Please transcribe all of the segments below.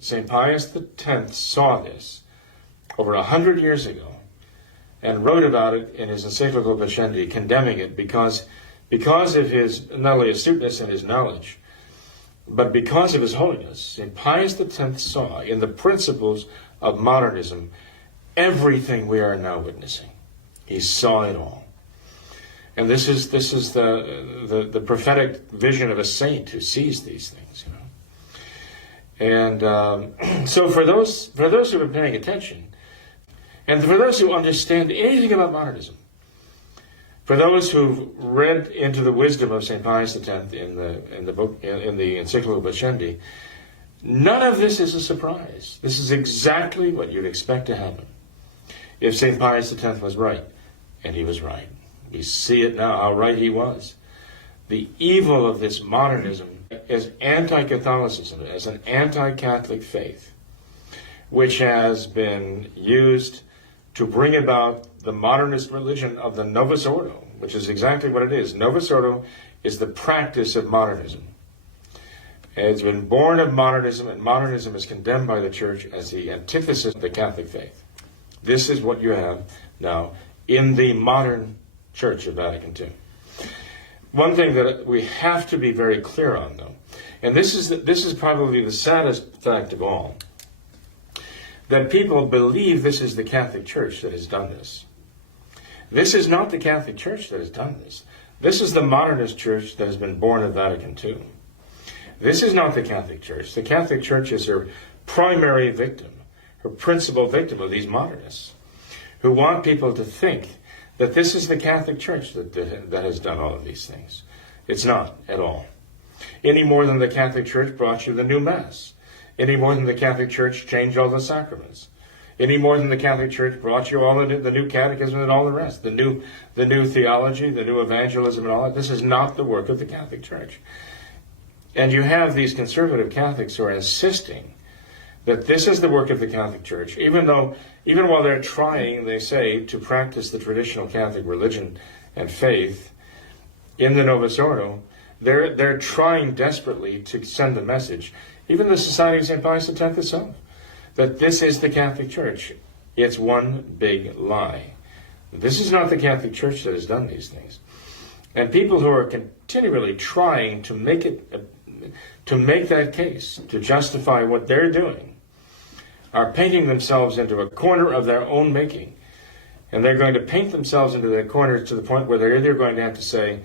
St. Pius X saw this over 100 years ago and wrote about it in his encyclical Pascendi, condemning it because of his, not only astuteness and his knowledge, but because of his holiness. St. Pius X saw in the principles of modernism everything we are now witnessing. He saw it all. And this is the prophetic vision of a saint who sees these things, you know. And so for those who have been paying attention, and for those who understand anything about modernism, for those who've read into the wisdom of St. Pius X in the encyclical Pascendi, none of this is a surprise. This is exactly what you'd expect to happen if St. Pius X was right, and he was right. We see it now, how right he was. The evil of this modernism as anti-Catholicism, as an anti-Catholic faith, which has been used to bring about the modernist religion of the Novus Ordo, which is exactly what it is. Novus Ordo is the practice of modernism. It's been born of modernism, and modernism is condemned by the Church as the antithesis of the Catholic faith. This is what you have now in the modern Church of Vatican II. One thing that we have to be very clear on, though, and this is probably the saddest fact of all, that people believe this is the Catholic Church that has done this. This is not the Catholic Church that has done this. This is the modernist church that has been born of Vatican II. This is not the Catholic Church. The Catholic Church is her primary victim, her principal victim of these modernists, who want people to think that this is the Catholic Church that has done all of these things. It's not at all. Any more than the Catholic Church brought you the new Mass. Any more than the Catholic Church changed all the sacraments. Any more than the Catholic Church brought you all the new catechism and all the rest. The new theology, the new evangelism and all that. This is not the work of the Catholic Church. And you have these conservative Catholics who are insisting that this is the work of the Catholic Church, even while they're trying, they say, to practice the traditional Catholic religion and faith in the Novus Ordo. They're trying desperately to send the message, even the Society of St. Pius X itself, that this is the Catholic Church. It's one big lie. This is not the Catholic Church that has done these things. And people who are continually trying to make that case, to justify what they're doing, are painting themselves into a corner of their own making. And they're going to paint themselves into that corner to the point where they're either going to have to say,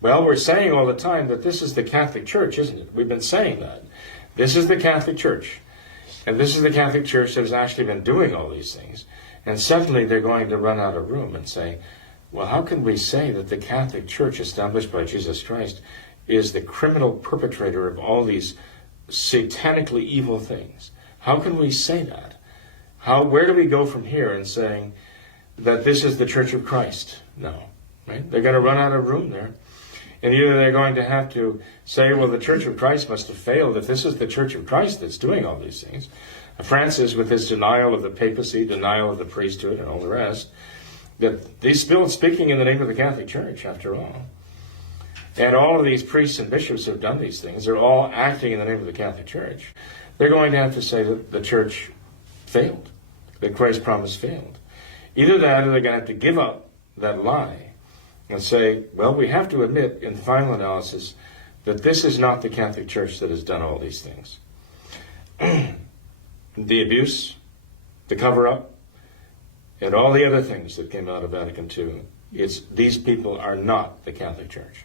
well, we're saying all the time that this is the Catholic Church, isn't it? We've been saying that. This is the Catholic Church. And this is the Catholic Church that has actually been doing all these things. And suddenly they're going to run out of room and say, well, how can we say that the Catholic Church established by Jesus Christ is the criminal perpetrator of all these satanically evil things? How can we say that? Where do we go from here in saying that this is the Church of Christ? No, right? They're going to run out of room there. And either they're going to have to say, well, the Church of Christ must have failed if this is the Church of Christ that's doing all these things. Francis, with his denial of the papacy, denial of the priesthood, and all the rest, that he's still speaking in the name of the Catholic Church, after all. And all of these priests and bishops who have done these things, they're all acting in the name of the Catholic Church. They're going to have to say that the Church failed, that Christ's promise failed. Either that, or they're going to have to give up that lie and say, well, we have to admit in the final analysis that this is not the Catholic Church that has done all these things. The abuse, the cover-up, and all the other things that came out of Vatican II, these people are not the Catholic Church.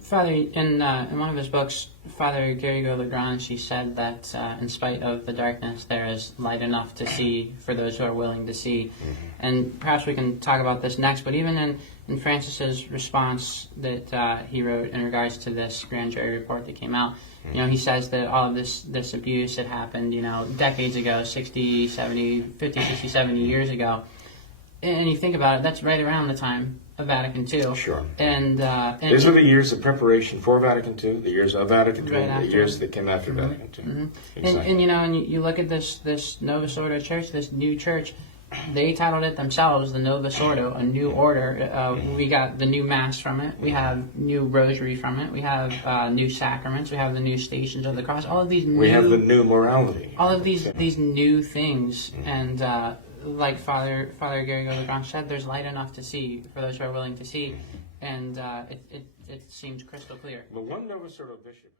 Father, in one of his books, Father Garrigou Lagrange, he said that in spite of the darkness, there is light enough to see for those who are willing to see. Mm-hmm. And perhaps we can talk about this next, but even in Francis's response that he wrote in regards to this grand jury report that came out, you know, he says that all of this abuse had happened, you know, decades ago, 50, 60, 70 years ago. And you think about it, that's right around the time of Vatican II. Sure. And these were the years of preparation for Vatican II, the years of Vatican II, right the years that came after Vatican II. Mm-hmm. Exactly. And you know, and you look at this Novus Ordo church, this new church, They titled it themselves the Novus Ordo, a new order. We got the new Mass from it. We have new Rosary from it. We have new sacraments. We have the new Stations of the Cross. All of these new... We have the new morality. All of these new things. And like Father Gary Lagrange said, there's light enough to see for those who are willing to see. And it seems crystal clear. The one Novus Ordo bishop